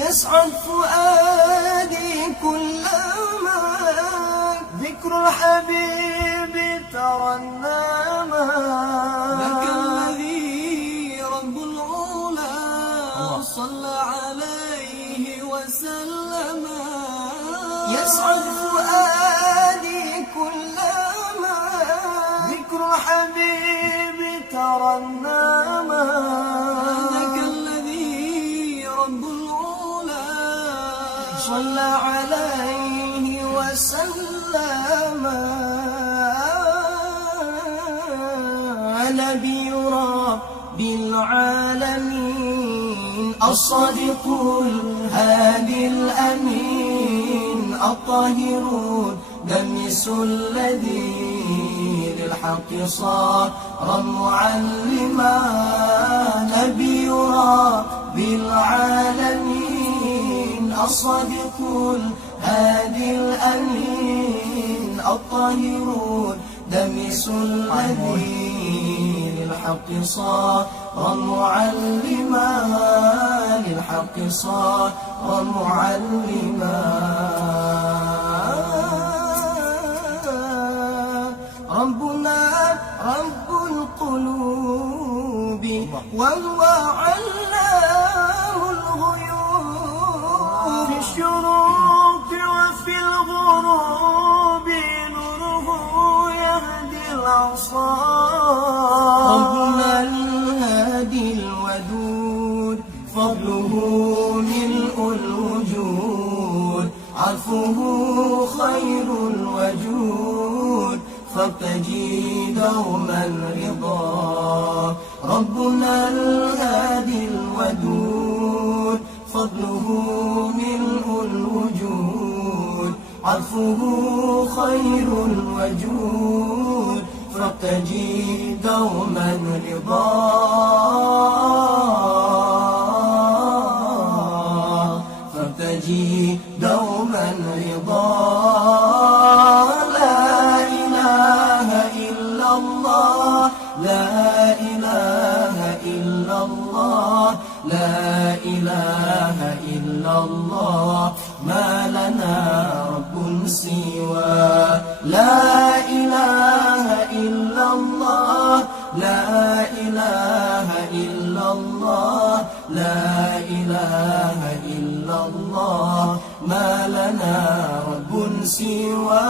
يسعد فؤادي كلما ذكر الحبيب ترنما. لك الذي رب العلا صلى عليه وسلم. يسعد فؤادي كلما ذكر الحبيب ترنما. لك الذي رب العلا صلى عليه وسلم. نبي رب العالمين الصادق الهادي الأمين الطاهر الدمس الذي للحق صار معلما. نبي رب العالمين الصادق الهادي الأمين الطاهر الدمس الذي للحق صار معلما. للحق صار معلما. ربنا رب القلوب وهو علام الغيوب. في الشروق وفي الغروب نوره يهدي الأبصار. ربنا الهادي الودود فضله ملء الوجود. عفوه خير الوجود فابتجي دوما رضا. ربنا الهادي الودود فضله ملء الوجود. عفوه خير الوجود فابتجي دوما رضا. فابتجي دوما رضا. لا إله إلا الله. لا إله إلا الله. لا إله إلا الله. ما لنا رب سوى. لا إله إلا الله. لا إله إلا الله. لا إله إلا الله. ما لنا رب سوى.